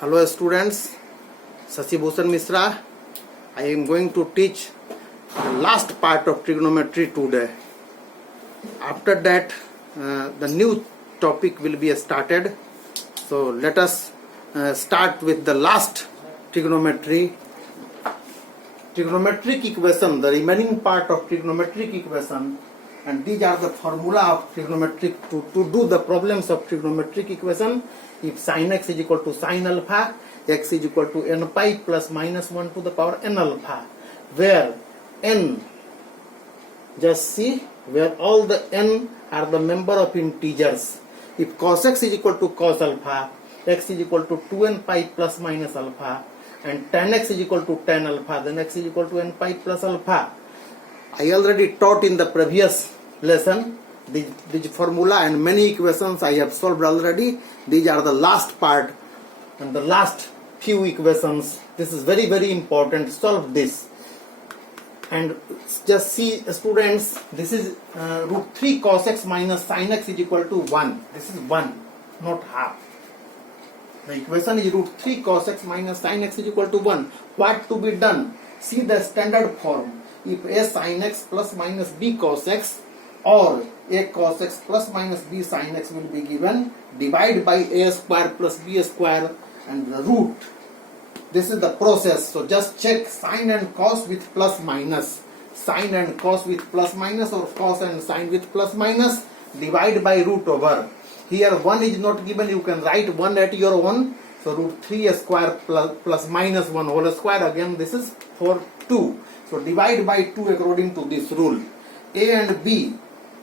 Hello students, Shashi Bhushan Mishra. I am going to teach the last part of trigonometry today. After that, the new topic will be started. So let us start with the last trigonometric equation, the remaining part of trigonometric equation, and these are the formula of trigonometric to do the problems of trigonometric equation. If sin x is equal to sin alpha, x is equal to n pi plus minus 1 to the power n alpha, where n, just see, where all the n are the member of integers. If cos x is equal to cos alpha, x is equal to 2n pi plus minus alpha, and tan x is equal to tan alpha, then x is equal to n pi plus alpha. I already taught in the previous lesson this formula, and many equations I have solved already. These are the last part and the last few equations. This is very, very important. Solve this. And just see, students, this is root 3 cos x minus sin x is equal to 1. This is 1, not half. The equation is root 3 cos x minus sin x is equal to 1. What to be done? See the standard form. If a sin x plus minus b cos x or a cos x plus minus b sin x will be given, divide by a square plus b square and the root. This is the process. So just check sin and cos with plus minus, sin and cos with plus minus, or cos and sin with plus minus, divide by root over. Here 1 is not given, you can write 1 at your own. So root 3 square plus minus 1 whole square, again this is for 2. So divide by 2 according to this rule. A and b,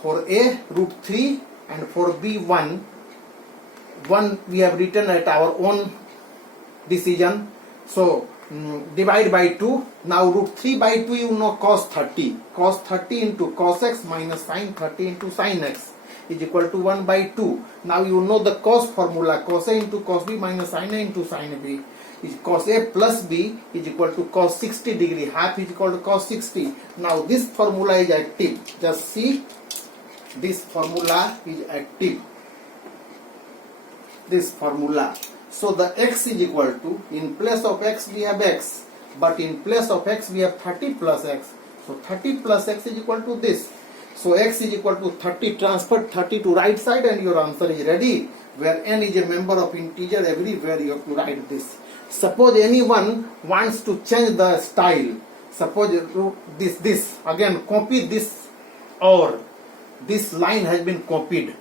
for a root 3 and for b 1 we have written at our own decision. So divide by 2. Now root 3 by 2 you know cos 30. Cos 30 into cos x minus sin 30 into sin x is equal to 1 by 2. Now you know the cos formula. Cos a into cos b minus sin a into sin b is cos a plus b is equal to cos 60 degree. Half is equal to cos 60. Now this formula is active. Just see, this formula is active. This formula. So the x is equal to, in place of x we have x, but in place of x we have 30 plus x. So 30 plus x is equal to this. So x is equal to 30, transfer 30 to right side and your answer is ready. Where n is a member of integer, everywhere you have to write this. Suppose anyone wants to change the style. Suppose this again, copy this, or this line has been copied.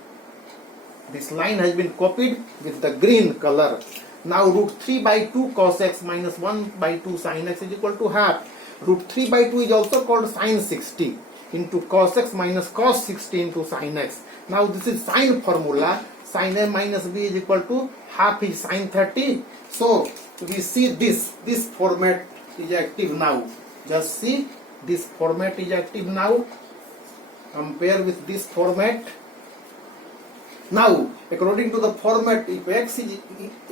This line has been copied with the green color. Now root 3 by 2 cos x minus 1 by 2 sin x is equal to half. Root 3 by 2 is also called sin 60 into cos x minus cos 60 into sin x. Now this is sin formula. Sin a minus b is equal to half is sin 30. So we see this format is active now. Just see, this format is active now. Compare with this format. Now according to the format, if x is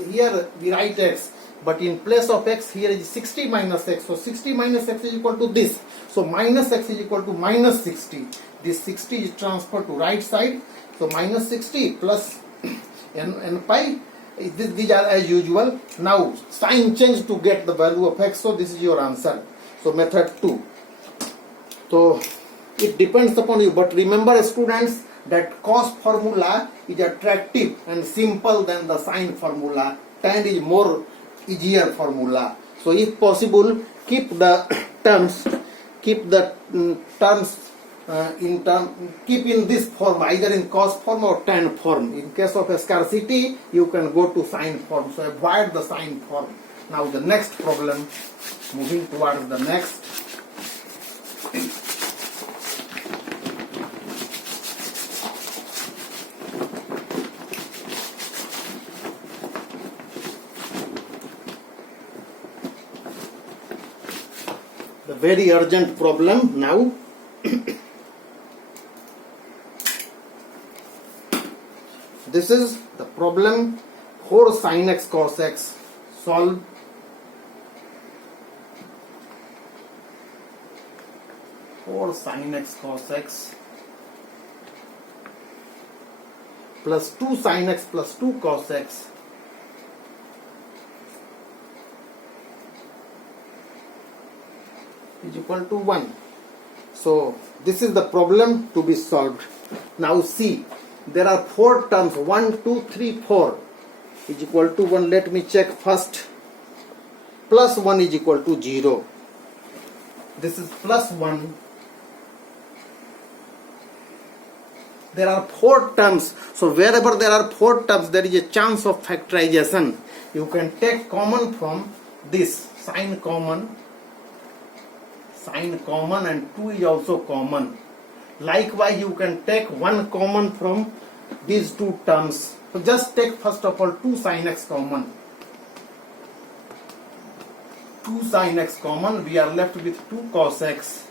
here, we write x, but in place of x here is 60 minus x. So 60 minus x is equal to this. So minus x is equal to minus 60. This 60 is transferred to right side. So minus 60 plus n pi. These are as usual. Now sign change to get the value of x. So this is your answer. So method 2. So it depends upon you. But remember, students, that cos formula is attractive and simple than the sin formula. Tan is more easier formula. So if possible, keep the terms keep in this form, either in cos form or tan form. In case of a scarcity, you can go to sin form. So avoid the sin form. Now the next problem, moving towards the next. The very urgent problem now. This is the problem 4 sin x cos x. Solve. 4 sin x cos x plus 2 sin x plus 2 cos x is equal to 1. So this is the problem to be solved. Now see, there are 4 terms, 1, 2, 3, 4 is equal to 1. Let me check first. Plus 1 is equal to 0. This is plus 1. There are 4 terms. So wherever there are 4 terms, there is a chance of factorization. You can take common from this. Sign common, and 2 is also common. Likewise, you can take 1 common from these 2 terms. So just take first of all 2 sin x common. 2 sin x common, we are left with 2 cos x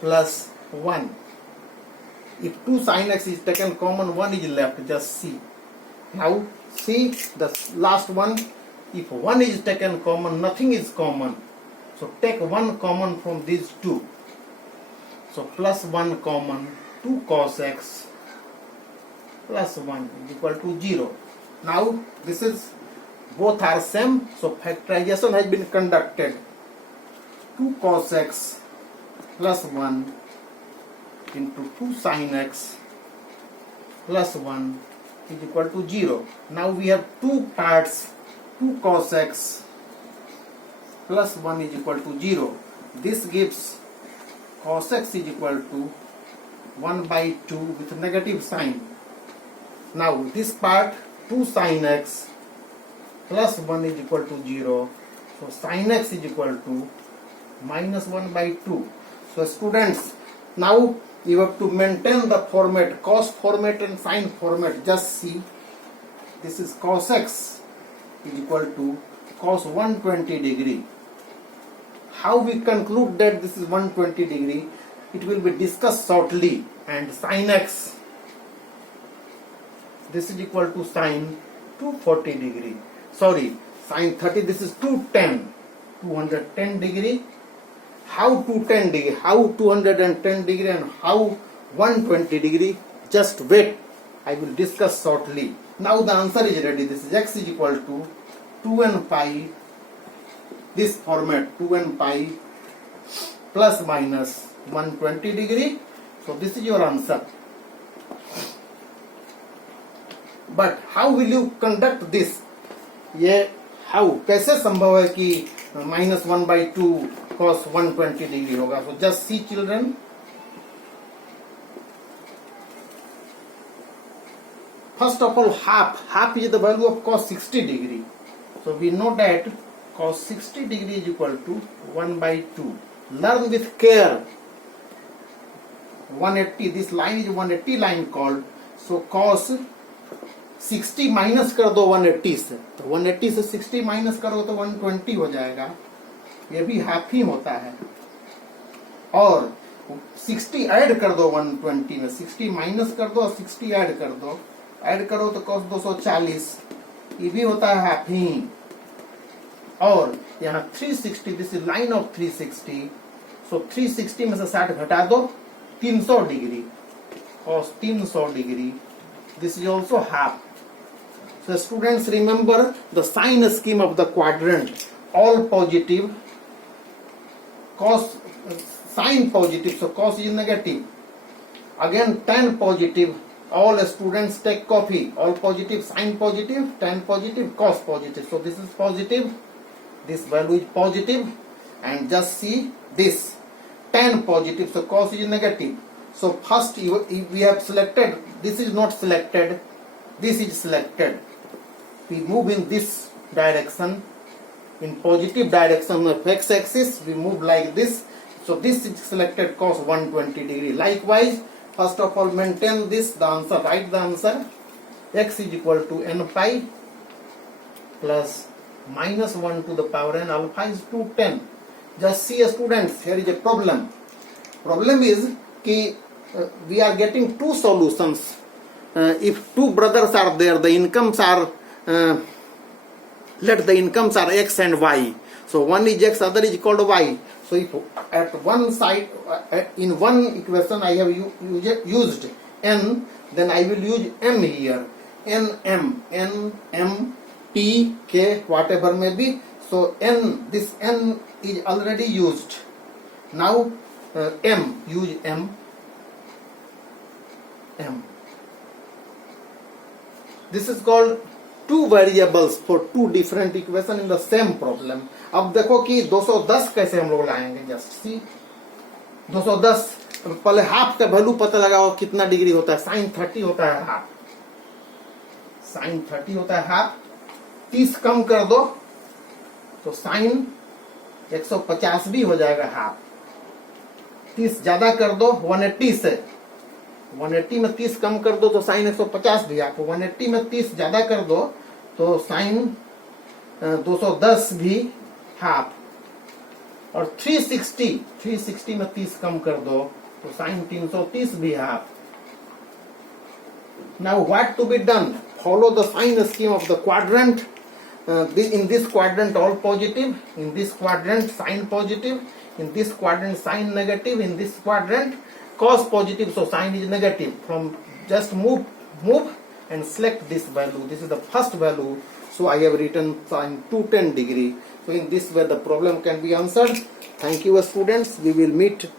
plus 1. If 2 sin x is taken common, 1 is left, just see. Now see the last one. If 1 is taken common, nothing is common. So take 1 common from these 2. So plus 1 common, 2 cos x plus 1 is equal to 0. Now this is, both are same, so factorization has been conducted. 2 cos x plus 1 into 2 sin x plus 1 is equal to 0. Now we have 2 parts. 2 cos x plus 1 is equal to 0. This gives cos x is equal to 1 by 2 with negative sign. Now this part, 2 sin x plus 1 is equal to 0. So sin x is equal to minus 1 by 2. So students, now you have to maintain the format, cos format and sin format. Just see, this is cos x is equal to cos 120 degree. How we conclude that this is 120 degree, it will be discussed shortly. And sin x, this is equal to sin 240 degree. Sorry, sin 30, this is 210 degree. How 210 degree, how 210 degree, and how 120 degree, just wait, I will discuss shortly. Now the answer is ready. This is x is equal to 2n pi, this format 2n pi plus minus 120 degree. So this is your answer. But how will you conduct this? ये how, कैसे संभव है कि minus 1 by 2 cos 120 degree होगा? So just see children. First of all, half is the value of cos 60 degree. So we know that cos 60 degree is equal to 1 by 2. Learn with care. 180, this line is 180 line called. So cos 60 minus कर दो 180 से, तो 180 से 60 minus करो तो 120 हो जाएगा. ये भी हाफ ही होता है. और 60 ऐड कर दो 120 में, 60 माइनस कर दो और 60 ऐड कर दो, ऐड करो तो cos 240, ये भी होता है हाफ ही. और यहाँ 360, दिस इज लाइन ऑफ 360. सो 360 में से 60 घटा दो, 300 degree, cos 300 degree. This is also half. So students, remember the sign scheme of the quadrant. All positive, cos, sign positive, so cos is negative. Again tan positive. All students take copy. All positive, sign positive, tan positive, cos positive. So this is positive. This value is positive. And just see this, tan positive, so cos is negative. So first we have selected, this is not selected, this is selected. We move in this direction, in positive direction of x-axis, we move like this. So this is selected cos 120 degree. Likewise, first of all maintain this, the answer, write the answer. X is equal to n pi plus minus 1 to the power n, alpha is 210. Just see students, here is a problem. Problem is कि we are getting two solutions. If two brothers are there, the incomes are let the incomes are x and y. So one is x, other is called y. So if at one side, in one equation I have used n, then I will use m here. N, m, p, k, whatever may be. So n, this n is already used. Now m, use m. This is called two variables for two different equation in the same problem. अब देखो कि 210 कैसे हम लोग लाएंगे, just see 210 पहले half का value पता लगाओ कितना डिग्री होता है, साइन 30 होता है हाफ, साइन 30 होता है हाफ, 30 कम कर दो तो साइन 150 भी हो जाएगा हाफ, 30 ज्यादा कर दो 180 से, 180 में 30 कम कर दो तो साइन 150 भी, आपको 180 में 30 ज्यादा कर दो तो साइन 210 भी हाफ, और 360 में 30 कम कर दो तो साइन 330 भी half. Now what to be done? Follow the sign scheme of the quadrant. In this quadrant all positive, in this quadrant sign positive, in this quadrant sign negative, in this quadrant cos positive, so sign is negative. From just move and select this value. This is the first value, so I have written sin 210 degree. So in this way the problem can be answered. Thank you students. We will meet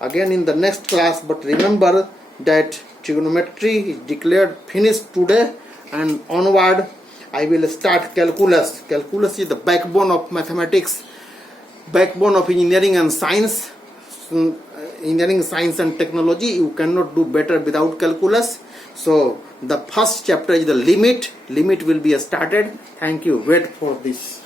again in the next class, but remember that trigonometry is declared finished today, and onward I will start calculus. Calculus is the backbone of mathematics, backbone of engineering and science. Engineering, science and technology, you cannot do better without calculus. So the first chapter is the limit will be started. Thank you. Wait for this.